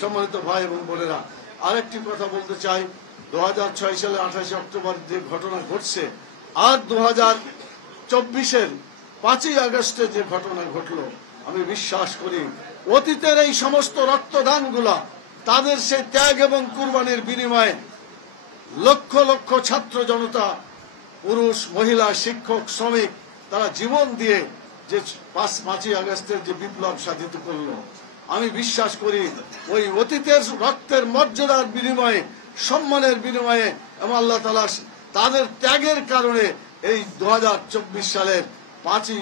সম্মানিত ভাই এবং বোনেরা, আরেকটি কথা বলতে চাই। 2006 সালে 28 অক্টোবর যে ঘটনা ঘটছে, আর 2024-এর 5ই আগস্টে যে ঘটনা ঘটলো, আমি বিশ্বাস করি অতীতের এই সমস্ত রক্তদানগুলা, তাদের সেই ত্যাগ এবং কুরবানির বিনিময়ে লক্ষ লক্ষ ছাত্র জনতা, পুরুষ মহিলা শিক্ষক শ্রমিক, তারা জীবন দিয়ে যে 5ই আগস্টের যে বিপ্লব সাধিত করলো, আমি বিশ্বাস করি ওই অতীতের রক্তের মর্যাদার বিনিময়ে, সম্মানের বিনিময়ে এবং আল্লাহ তাআলা তাদের ত্যাগের কারণে এই 2024 সালের 5ই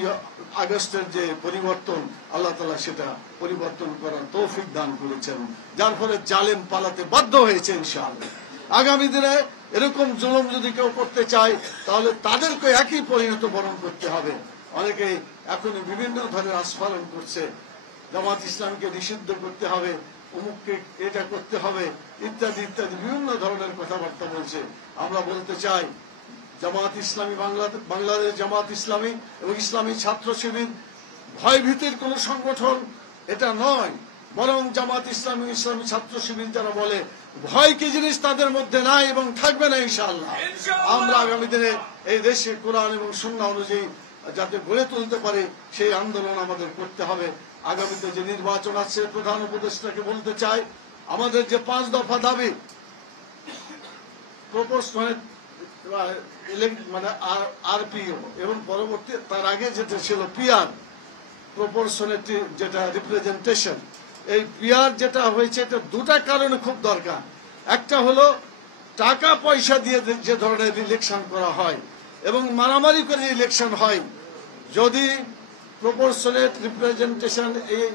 আগস্টের যে পরিবর্তন, আল্লাহ তাআলা সেটা পরিবর্তন করার তৌফিক দান করেছেন, যার ফলে জালেম পালাতে বাধ্য হয়েছে। ইনশাআল্লাহ আগামী দিনে এরকম জুলুম যদি কেউ করতে চায়, তাহলে তাদেরকে একই পরিণত বরণ করতে হবে। অনেকেই এখন বিভিন্ন ধরনের আস্ফালন করছে, জামাত ইসলামকে নিষিদ্ধ করতে হবে, অমুককে এটা করতে হবে, ইত্যাদি ইত্যাদি বিভিন্ন ধরনের কথাবার্তা বলছে। আমরা বলতে চাই, জামাত ইসলামী বাংলাদেশ জামাত ইসলামী এবং ইসলামী ছাত্র শিবির ভয়ভীতির কোন সংগঠন এটা নয়, বরং জামাত ইসলামী ইসলামী ছাত্র শিবির যারা বলে ভয় কি জিনিস তাদের মধ্যে নাই এবং থাকবে না। ইনশাআল্লাহ আমরা আগামী দিনে এই দেশে কোরআন এবং সুন্নাহ অনুযায়ী যাতে গড়ে তুলতে পারে, সেই আন্দোলন আমাদের করতে হবে। আগামীতে যে নির্বাচন আছে, প্রধান উপদেষ্টাকে বলতে চাই, আমাদের যে 5 দফা দাবি, প্রপোর্শনাল মানে আরপিও এবং পরবর্তী তার আগে যেটা ছিল পিআর, প্রপোর্শনালিটি যেটা রিপ্রেজেন্টেশন, এই পিআর যেটা হয়েছে, এটা দুটা কারণে খুব দরকার। একটা হলো টাকা পয়সা দিয়ে যে ধরনের ইলেকশন করা হয় এবং মারামারি করে ইলেকশন হয়, যদি প্রপোর্শনেট রিপ্রেজেন্টেশন এই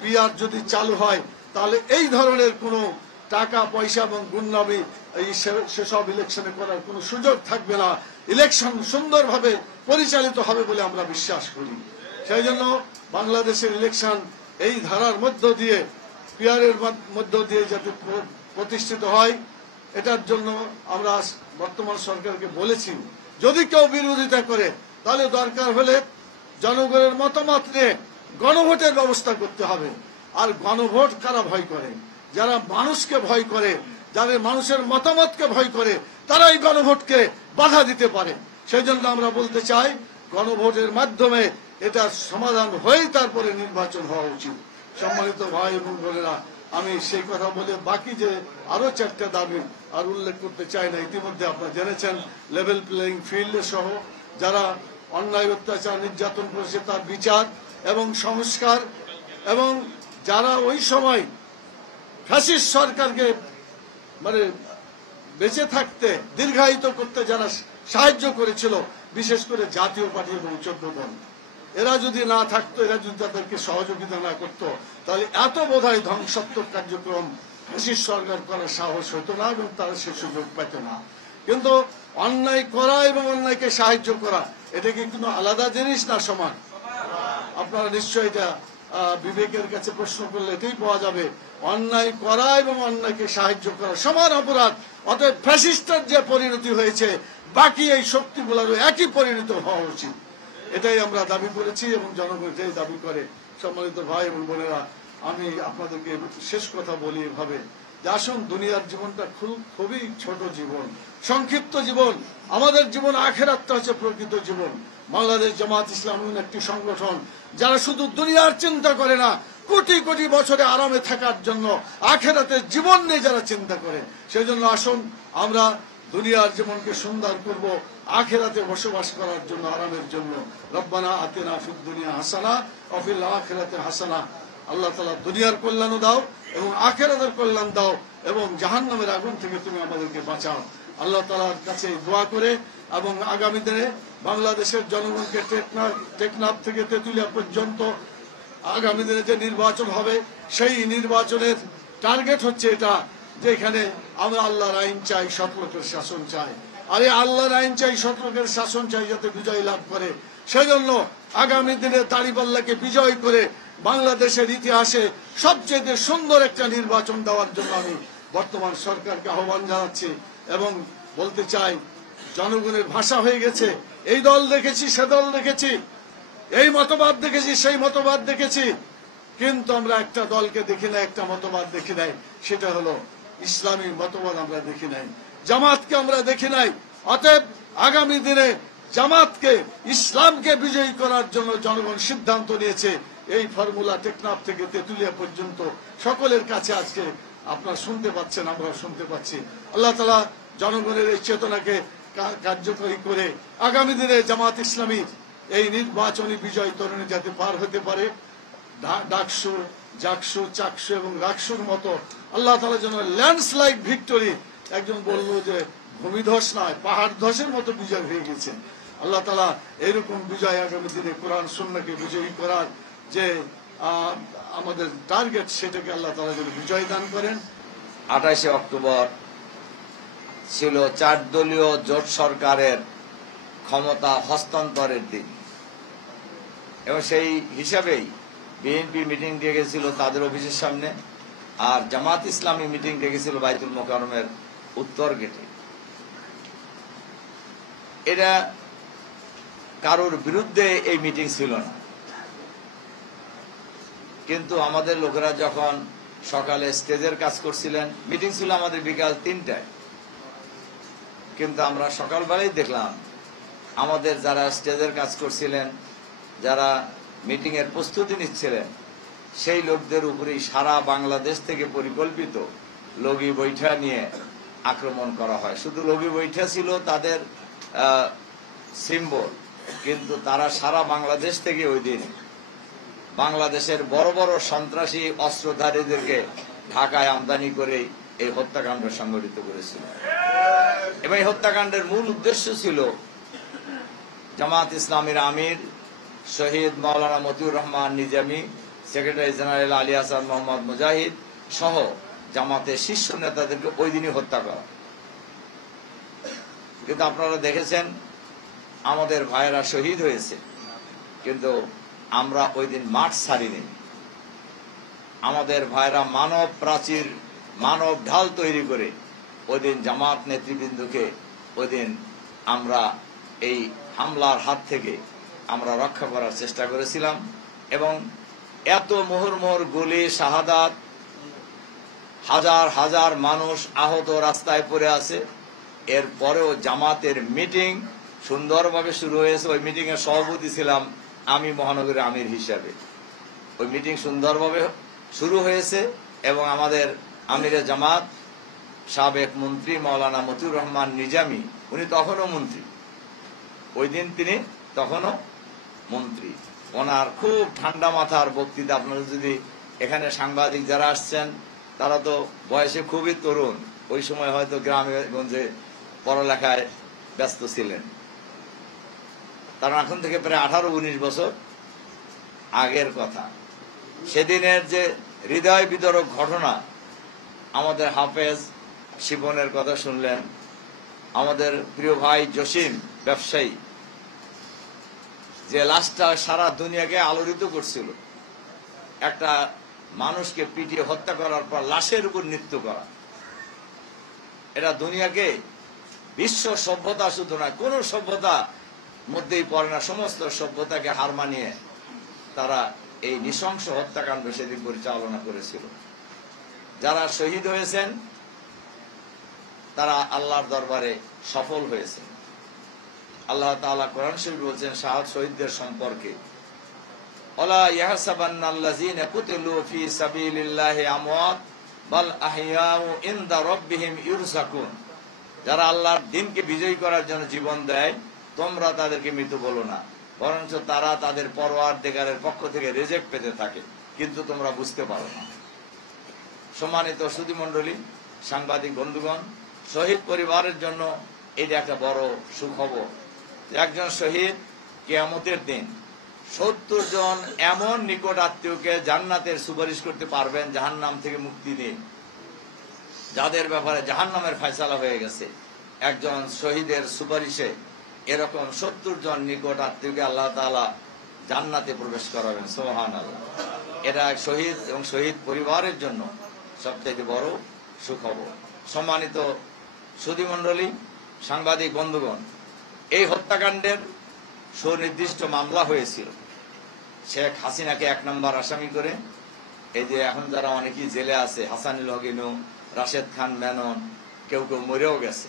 পিআর যদি চালু হয়, তাহলে এই ধরনের কোনো টাকা পয়সা এবং গুন্ডামি এই সেসব ইলেকশনে করার কোনো সুযোগ থাকবে না। ইলেকশন সুন্দরভাবে পরিচালিত হবে বলে আমরা বিশ্বাস করি। সেই জন্য বাংলাদেশের ইলেকশন এই ধারার মধ্য দিয়ে, পিআরের মধ্য দিয়ে যাতে প্রতিষ্ঠিত হয়, এটার জন্য আমরা বর্তমান সরকারকে বলেছি, যদি কেউ বিরোধিতা করে তাহলে দরকার হলে জনগণের মতামত নিয়ে গণভোটের ব্যবস্থা করতে হবে। আর গণভোট কারা ভয় করে? যারা মানুষকে ভয় করে, যারা মানুষের মতামতকে ভয় করে, তারা এই গণভোটকে বাধা দিতে পারে। সেই জন্য আমরা বলতে চাই, গণভোটের মাধ্যমে এটার সমাধান হয়েই তারপরে নির্বাচন হওয়া উচিত। সম্মানিত ভাই এবং বোনেরা, আমি সেই কথা বলে বাকি যে আরো 4টা দাবি আর উল্লেখ করতে চাই না। ইতিমধ্যে আপনারা জেনেছেন, লেভেল প্লেইং ফিল্ড সহ যারা অন্যায় অত্যাচার নির্যাতন করেছে তার বিচার এবং সংস্কার, এবং যারা ওই সময় ফ্যাসিস্ট সরকারকে মানে বেঁচে থাকতে দীর্ঘায়িত করতে যারা সাহায্য করেছিল, বিশেষ করে জাতীয় পার্টি এবং 14 দল, এরা যদি না থাকতো, এরা যদি তাদেরকে সহযোগিতা না করতো, তাহলে এত বোধহয় ধ্বংসাত্মক কার্যক্রম ফ্যাসিস্ট সরকার করার সাহস হতো না এবং তারা সে সুযোগ পেত না। কিন্তু অন্যায় করা এবং অন্যায়কে সাহায্য করা, এটা কি কোনো আলাদা জিনিস না সমান? আপনারা নিশ্চয়ই এটা বিবেকের কাছে প্রশ্ন করলে এটাই পাওয়া যাবে। অন্যায় করা এবং অন্যায়কে সাহায্য করা সমান অপরাধ। অতএব ফ্যাসিস্টের যে পরিণতি হয়েছে, বাকি এই শক্তিগুলোরও একই পরিণত হওয়া উচিত। এটাই আমরা দাবি করেছি এবং জনগণ এটাই দাবি করে। সম্মানিত ভাই এবং বোনেরা, আমি আপনাদেরকে শেষ কথা বলি এভাবে যে আসুন, দুনিয়ার জীবনটা খুবই ছোট জীবন, সংক্ষিপ্ত জীবন। আমাদের জীবন আখেরাতটা হচ্ছে প্রকৃত জীবন। বাংলাদেশ জামাত ইসলাম একটি সংগঠন যারা শুধু দুনিয়ার চিন্তা করে না, কোটি কোটি বছরে আরামে থাকার জন্য আখেরাতের জীবন নিয়ে যারা চিন্তা করে। সেই জন্য আসুন আমরা দুনিয়ার জীবনকে সুন্দর করব, আখেরাতে বসবাস করার জন্য, আরামের জন্য। রব্বানা আতিনা ফিদ দুনিয়া হাসানা ওয়া ফিল আখিরাতি হাসানা। আল্লাহ তাআলা দুনিয়ার কল্যাণ দাও এবং আখিরাতের কল্যাণ দাও এবং জাহান্নামের আগুন থেকে তুমি আমাদেরকে বাঁচাও। আল্লাহ তাআলার কাছে দোয়া করে এবং আগামী দিনে বাংলাদেশের জনগণকে টেকনাফ থেকে তেঁতুলিয়া পর্যন্ত আগামী দিনে যে নির্বাচন হবে, সেই নির্বাচনের টার্গেট হচ্ছে এটা, যে এখানে আমরা আল্লাহর আইন চাই, সৎলোকের শাসন চাই। আর এই আল্লাহর আইন চাই, সৎলোকের শাসন চাই যাতে বিজয় লাভ করে। সেই জন্য আগামী দিনে দাঁড়িপাল্লাকে বিজয় করে বাংলাদেশের ইতিহাসে সবচেয়ে সুন্দর একটা নির্বাচন দেওয়ার জন্য আমি বর্তমান সরকারকে আহ্বান জানাচ্ছি এবং বলতে চাই, জনগণের ভাষা হয়ে গেছে, এই দল দেখেছি সে দল দেখেছি, এই মতবাদ দেখেছি সেই মতবাদ দেখেছি, কিন্তু আমরা একটা দলকে দেখি নাই, একটা মতবাদ দেখি নাই, সেটা হলো ইসলামী মতবাদ আমরা দেখি নাই, জামাতকে আমরা দেখি নাই। অতএব আগামী দিনে জামাতকে, ইসলামকে বিজয়ী করার জন্য জনগণ সিদ্ধান্ত নিয়েছে। এই ফর্মুলা টেকনাফ থেকে তেঁতুলিয়া পর্যন্ত সকলের কাছে আজকে আপনারা শুনতে পাচ্ছেন, আমরাও শুনতে পাচ্ছি। আল্লাহ তাআলা জনগণের এই চেতনাকে কার্যকরী করে আগামী দিনে জামাত ইসলামী এই নির্বাচনী বিজয় তরণী যাতে পার হতে পারে, ডাকসু, জাকসু, চাকসু এবং রাকসুর মতো আল্লাহ তাআলা যেন ল্যান্ডস্লাইড ভিক্টরি, একজন বলল যে ভূমিধস নয়, পাহাড় ধসের মতো বিজয় হয়ে গেছে। আল্লাহ তাআলা এইরকম বিজয় আগামী দিনে কোরআন সুন্নাহকে বিজয়ী করার যে আমাদের টার্গেট, সেটাকে আল্লাহ তাআলা যেন বিজয় দান করেন। 28 অক্টোবর ছিল 4 দলীয় জোট সরকারের ক্ষমতা হস্তান্তরের দিন, এবং সেই হিসাবেই বিএনপি মিটিং ডেকেছিল তাদের অফিসের সামনে, আর জামাত ইসলামী মিটিং ডেকেছিল বাইতুল মোকাররমের উত্তর গেটে। এটা কারোর বিরুদ্ধে এই মিটিং ছিল না, কিন্তু আমাদের লোকেরা যখন সকালে স্টেজের কাজ করছিলেন, মিটিং ছিল আমাদের বিকাল 3টায়, কিন্তু আমরা সকালবেলায় দেখলাম আমাদের যারা স্টেজের কাজ করছিলেন, যারা মিটিং এর প্রস্তুতি নিচ্ছিলেন, সেই লোকদের উপরেই সারা বাংলাদেশ থেকে পরিকল্পিত লগি বৈঠা নিয়ে আক্রমণ করা হয়। শুধু লগি বৈঠা ছিল তাদের সিম্বল, কিন্তু তারা সারা বাংলাদেশ থেকে ওই দিন বাংলাদেশের বড় বড় সন্ত্রাসী অস্ত্রধারীদেরকে ঢাকায় আমদানি করে এই হত্যাকাণ্ড সংঘটিত করেছিল। এবং এই হত্যাকাণ্ডের মূল উদ্দেশ্য ছিল জামাত ইসলামীর আমির শহীদ মাওলানা মতিউর রহমান নিজামী, সেক্রেটারি জেনারেল আলী হাসান মোহাম্মদ মুজাহিদ সহ জামাতের শীর্ষ নেতাদেরকে ওই দিনই হত্যা করা। কিন্তু আপনারা দেখেছেন আমাদের ভাইয়েরা শহীদ হয়েছে, কিন্তু আমরা ওই দিন মাঠ ছাড়িনি। আমাদের ভাইয়েরা মানব প্রাচীর, মানব ঢাল তৈরি করে ওই দিন জামাত নেতৃবৃন্দকে ওই দিন আমরা এই হামলার হাত থেকে আমরা রক্ষা করার চেষ্টা করেছিলাম। এবং এত মোহর মোহর গুলি, শাহাদাত, হাজার হাজার মানুষ আহত রাস্তায় পড়ে আছে, এরপরেও জামাতের মিটিং সুন্দরভাবে শুরু হয়েছে। ওই মিটিং এর সভাপতি ছিলাম আমি মহানগরের আমির হিসাবে। ওই মিটিং সুন্দরভাবে শুরু হয়েছে এবং আমাদের আমিরে জামাত সাবেক মন্ত্রী মাওলানা মতিউর রহমান নিজামী, উনি তখনও মন্ত্রী, ওই দিন তিনি তখনও মন্ত্রী। ওনার খুব ঠান্ডা মাথার বক্তৃতা, আপনারা যদি এখানে সাংবাদিক যারা আসছেন তারা তো বয়সে খুবই তরুণ, ওই সময় হয়তো গ্রামে গঞ্জে পড়ালেখায় ব্যস্ত ছিলেন, কারণ এখন থেকে প্রায় 18-19 বছর আগের কথা। সেদিনের যে হৃদয় বিদারক ঘটনা, আমাদের হাফেজ শিপনের কথা শুনলেন, আমাদের প্রিয় ভাই জসিম ব্যবসায়ী যে লাশটা সারা দুনিয়াকে আলোড়িত করছিল, একটা মানুষকে পিটিয়ে হত্যা করার পর লাশের উপর নৃত্য করা, এটা দুনিয়াকে, বিশ্ব সভ্যতা শুধু নয়, কোন সভ্যতা মধ্যেই পড়ে না, সমস্ত সভ্যতাকে হার মানিয়ে তারা এই নৃশংস হত্যাকাণ্ড সেদিন পরিচালনা করেছিল। যারা শহীদ হয়েছেন তারা আল্লাহর দরবারে সফল হয়েছেন। আল্লাহ তাআলা কোরআন শরীফ বলছেন শহীদদের সম্পর্কে, ওয়ালা ইয়াহসাবান্নাল্লাযীনা কুতিলু ফী সাবিলিল্লাহি আমওয়াত বাল আহইয়াউ ইনদা রাব্বিহিম ইরযাকুন। যারা আল্লাহর দ্বীনকে বিজয়ী করার জন্য জীবন দেয়, তোমরা তাদেরকে মৃত বলো না, বরঞ্চ তারা তাদের পরওয়ারদিগারের পক্ষ থেকে রিজেক্ট পেতে থাকে, কিন্তু তোমরা বুঝতে পারো না। সম্মানিত সুধীমণ্ডলী, সাংবাদিক বন্ধুগণ, শহীদ পরিবারের জন্য এটা একটা বড় সুখবর। একজন শহীদ কিয়ামতের দিন 70 জন এমন নিকট আত্মীয়কে জান্নাতের সুপারিশ করতে পারবেন, জাহান্নাম থেকে মুক্তি দিয়ে, যাদের ব্যাপারে জাহান্নামের ফয়সালা হয়ে গেছে। একজন শহীদের সুপারিশে এরকম 70 জন নিকট আত্মীয়কে আল্লাহ তাআলা জান্নাতে প্রবেশ করাবেন। সুবহানাল্লাহ। এটা শহীদ এবং শহীদ পরিবারের জন্য সবচেয়ে বড় সুখবর। সম্মানিত সুধীমণ্ডলী, সাংবাদিক বন্ধুগণ, এই হত্যাকাণ্ডের সুনির্দিষ্ট মামলা হয়েছিল শেখ হাসিনাকে 1 নম্বর আসামি করে এই যে এখন যারা অনেকেই জেলে আছে, হাসানুল হক ইনু, রাশেদ খান মেনন, কেউ কেউ মরেও গেছে,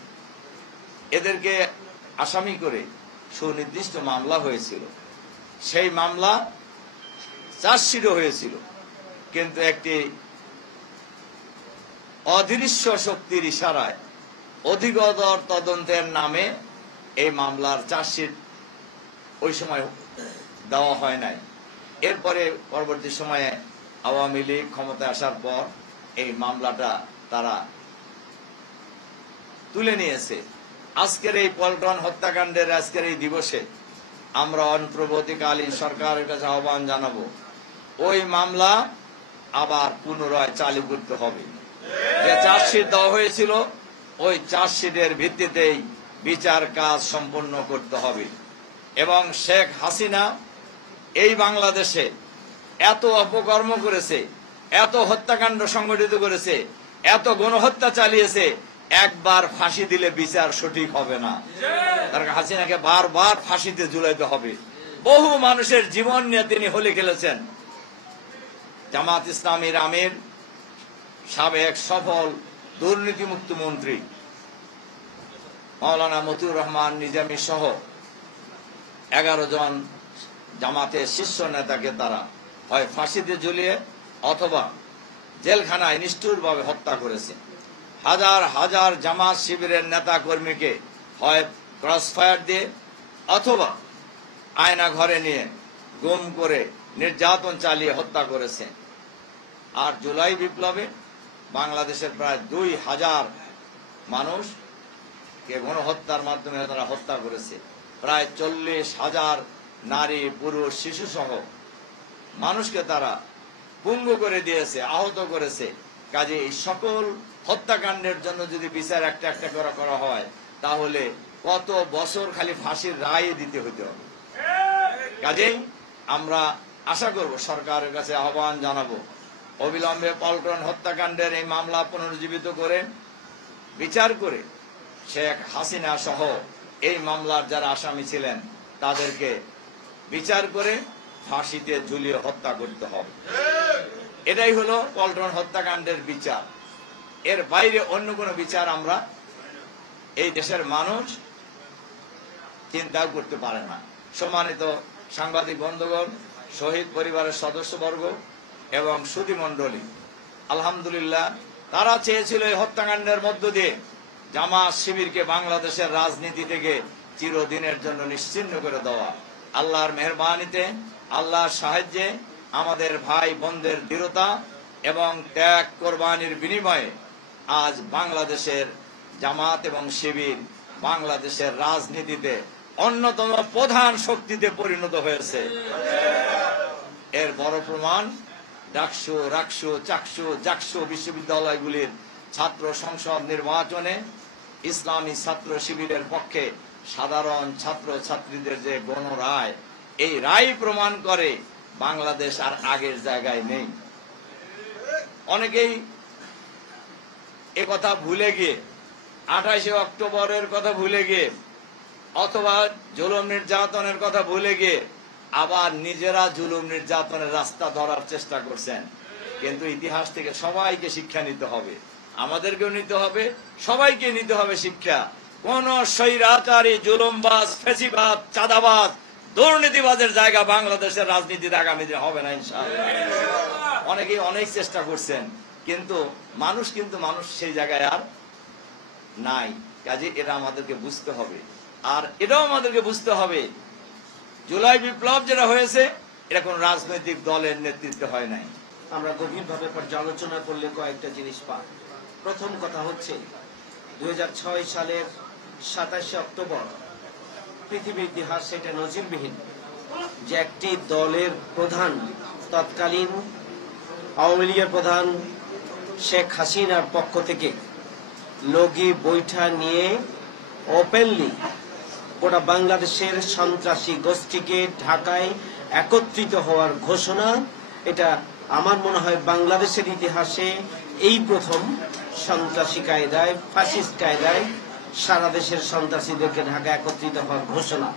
এদেরকে আসামি করে সুনির্দিষ্ট মামলা হয়েছিল। সেই মামলা চার্জশিটও হয়েছিল, কিন্তু একটি অদৃশ্য শক্তির ইশারায় অধিকতর তদন্তের নামে এই মামলার চার্জশিট ওই সময় দেওয়া হয় নাই। এরপরে পরবর্তী সময়ে আওয়ামী লীগ ক্ষমতায় আসার পর এই মামলাটা তারা তুলে নিয়েছে। আজকের এই পল্টন হত্যাকাণ্ডের আজকের এই দিবসে আমরা অন্তর্বর্তীকালীন সরকারের কাছে আহ্বান জানাবো, ওই মামলা আবার পুনরায় চালু করতে হবে। যে চার্জশিট দেওয়া হয়েছিল ওই চার্জশিটের ভিত্তিতেই বিচার কাজ সম্পন্ন করতে হবে। এবং শেখ হাসিনা এই বাংলাদেশে এত অপকর্ম করেছে, এত হত্যাকাণ্ড সংগঠিত করেছে, এত গণহত্যা চালিয়েছে, একবার ফাঁসি দিলে বিচার সঠিক হবে না। তার হাসিনাকে বারবার ফাঁসিতে ঝুলাইতে হবে। বহু মানুষের জীবন নিয়ে তিনি হোলি খেলেছেন। জামাত ইসলামীর আমির, সাবেক সফল দুর্নীতিমুক্ত মন্ত্রী মাওলানা মতিউর রহমান নিজামী সহ 11 জন জামাতের শীর্ষ নেতাকে তারা হয় ফাঁসিতে ঝুলিয়ে অথবা জেলখানায় নিষ্ঠুরভাবে হত্যা করেছে। হাজার হাজার জামাত শিবিরের নেতা কর্মীকে হয় ক্রসফায়ার দিয়ে অথবা আয়না ঘরে নিয়ে গুম করে নির্যাতন চালিয়ে হত্যা করেছে। আর জুলাই বিপ্লবে বাংলাদেশের প্রায় 2000 মানুষকে গণহত্যার মাধ্যমে তারা হত্যা করেছে। প্রায় 40,000 নারী, পুরুষ, শিশু সহ মানুষকে তারা পঙ্গু করে দিয়েছে, আহত করেছে। কাজে এই সকল হত্যাকাণ্ডের জন্য যদি বিচার একটা একটা করে করা হয়, তাহলে কত বছর খালি ফাঁসির রায় দিতে হইতে হবে। কাজেই আমরা আশা করব, সরকারের কাছে আহ্বান জানাবো, অবিলম্বে পল্টন হত্যাকাণ্ডের এই মামলা পুনরুজ্জীবিত করে বিচার করে শেখ হাসিনা সহ এই মামলার যারা আসামি ছিলেন তাদেরকে বিচার করে ফাঁসিতে ঝুলিয়ে হত্যা করতে হবে। এটাই হলো পল্টন হত্যাকাণ্ডের বিচার। এর বাইরে অন্য কোনো বিচার আমরা এই দেশের মানুষ চিন্তাও করতে পারে না। সম্মানিত সাংবাদিক বন্ধুগণ, শহীদ পরিবারের সদস্যবর্গ এবং সুধীমণ্ডলী, আলহামদুলিল্লাহ, তারা চেয়েছিল এই হত্যাকাণ্ডের মধ্য দিয়ে জামাত শিবিরকে বাংলাদেশের রাজনীতি থেকে চিরদিনের জন্য নিশ্চিহ্ন করে দেওয়া। আল্লাহর মেহেরবানিতে, আল্লাহর সাহায্যে, আমাদের ভাই বোনদের দৃঢ়তা এবং ত্যাগ কোরবানির বিনিময়ে আজ বাংলাদেশের জামাত এবং শিবির বাংলাদেশের রাজনীতিতে অন্যতম প্রধান শক্তিতে পরিণত হয়েছে। এর বড় প্রমাণ ডাকসু, রাকসু, চাকসু, জাকসু বিশ্ববিদ্যালয়গুলির ছাত্র সংসদ নির্বাচনে ইসলামী ছাত্র শিবিরের পক্ষে সাধারণ ছাত্র ছাত্রীদের যে গণরায়, এই রায় প্রমাণ করে বাংলাদেশ আর আগের জায়গায় নেই। অনেকেই কথা ভুলে গিয়ে 28শে অক্টোবরের কথা ভুলে গিয়ে অথবা জুলুম নির্যাতনের কথা ভুলে গিয়ে আবার নিজেরা জুলুম নির্যাতনের রাস্তা ধরার চেষ্টা করছেন। কিন্তু ইতিহাস থেকে সবাইকে শিক্ষা নিতে হবে, আমাদেরকেও নিতে হবে, সবাইকে নিতে হবে শিক্ষা। কোন স্বৈরাচারী, জুলুমবাজ, ফেসিবাদ, চাঁদাবাজ, দুর্নীতিবাজের জায়গা বাংলাদেশের রাজনীতিতে আগামীতে হবে না ইনশাআল্লাহ। অনেকেই অনেক চেষ্টা করছেন, কিন্তু মানুষ সেই জায়গায় আর নাই। কাজে এটা আমাদেরকে বুঝতে হবে। আর এটাও আমাদেরকে বুঝতে হবে, জুলাই বিপ্লব যেটা হয়েছে এটা কোন রাজনৈতিক দলের নেতৃত্বে হয় নাই। আমরা গভীরভাবে পর্যালোচনা করলে কয়েকটা জিনিস পাই। প্রথম কথা হচ্ছে 2006 সালের 27শে অক্টোবর পৃথিবীর ইতিহাসে এটা নজিরবিহীন যে একটি দলের প্রধান, তৎকালীন আওয়ামী লীগের প্রধান শেখ হাসিনার পক্ষ থেকে লগি বৈঠা নিয়ে ওপেনলি গোটা বাংলাদেশের সন্ত্রাসী গোষ্ঠীকে ঢাকায় একত্রিত হওয়ার ঘোষণা, এটা আমার মনে হয় বাংলাদেশের ইতিহাসে এই প্রথম সন্ত্রাসী কায়দায়, ফ্যাসিস্ট কায়দায় সারা দেশের সন্ত্রাসীদেরকে ঢাকা একত্রিত হওয়ার ঘোষণা।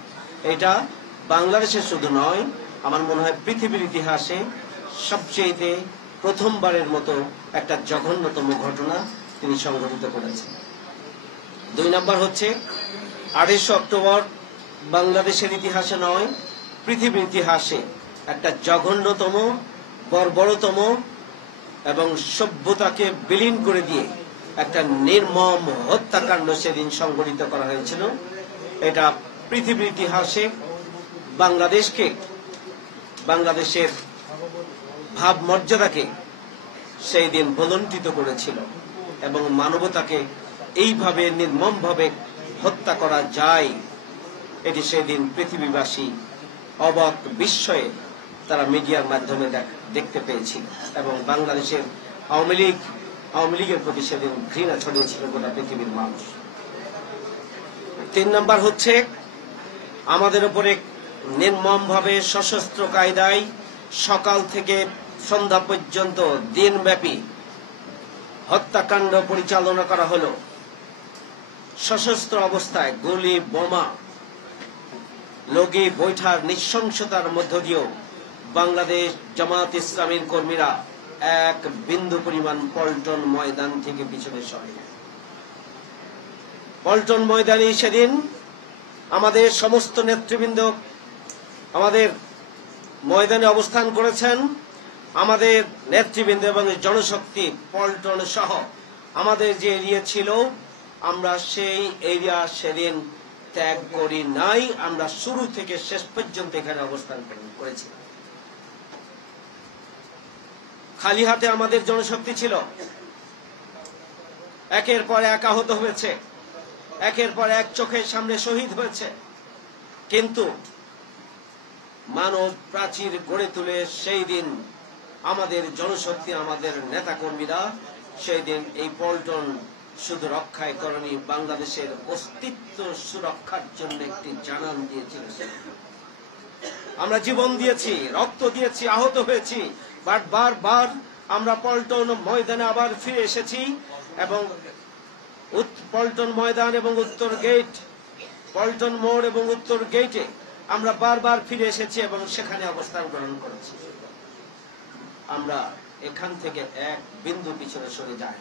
এটা বাংলাদেশের শুধু নয়, আমার মনে হয় পৃথিবীর ইতিহাসে সবচেয়ে প্রথমবারের মতো একটা জঘন্যতম ঘটনা তিনি সংঘটিত করেছেন। 2 নম্বর হচ্ছে 28 অক্টোবর বাংলাদেশের ইতিহাসে নয়, পৃথিবীর ইতিহাসে একটা জঘন্যতম, বর্বরতম এবং সভ্যতাকে বিলীন করে দিয়ে একটা নির্মম হত্যাকাণ্ড সেদিন সংঘটিত করা হয়েছিল। এটা পৃথিবীর ইতিহাসে বাংলাদেশের ভাবমর্যাদাকে সেই দিন ভুলুণ্ঠিত করেছিল এবং মানবতাকে এইভাবে নির্মমভাবে হত্যা করা যায়, এটি সেদিন পৃথিবীবাসী অবাক বিস্ময়ে তারা মিডিয়ার মাধ্যমে দেখতে পেয়েছিল এবং বাংলাদেশের আওয়ামী লীগের প্রতি সেদিন ঘৃণা ছড়িয়েছিল গোটা পৃথিবীর মানুষ। 3 নম্বর হচ্ছে আমাদের উপরে নির্মমভাবে সশস্ত্র কায়দায় সকাল থেকে সন্ধ্যা পর্যন্ত দিনব্যাপী হত্যাকাণ্ড পরিচালনা করা হলো। সশস্ত্র অবস্থায় গুলি, বোমা, লগি বৈঠার নৃশংসতার মধ্য দিয়েও বাংলাদেশ জামাত ইসলামীর কর্মীরা এক বিন্দু পরিমাণ পল্টন ময়দান থেকে পিছনে সরে। পল্টন ময়দানে সেদিন আমাদের সমস্ত নেতৃবৃন্দ আমাদের ময়দানে অবস্থান করেছেন। আমাদের নেতৃবৃন্দ এবং জনশক্তি পল্টন সহ আমাদের যে এরিয়া ছিল, আমরা সেই এরিয়া সেদিন ত্যাগ করি নাই। আমরা শুরু থেকে শেষ পর্যন্ত এখানে অবস্থান করেছি। খালি হাতে আমাদের জনশক্তি ছিল। একের পর এক আহত হয়েছে, একের পর এক চোখের সামনে শহীদ হয়েছে, কিন্তু মানব প্রাচীর গড়ে তুলে সেই দিন আমাদের জনশক্তি, আমাদের নেতাকর্মীরা সেই দিন এই পল্টন শুধু রক্ষায় করেনি, বাংলাদেশের অস্তিত্ব সুরক্ষার জন্য একটি জানান দিয়েছিল। আমরা জীবন দিয়েছি, রক্ত দিয়েছি, আহত হয়েছি, বাট বারবার আমরা পল্টন ময়দানে আবার ফিরে এসেছি এবং পল্টন ময়দান এবং উত্তর গেট, পল্টন মোড় এবং উত্তর গেটে আমরা বারবার ফিরে এসেছি এবং সেখানে অবস্থান গ্রহণ করেছি। আমরা এখান থেকে এক বিন্দু পিছনে সরে যাই।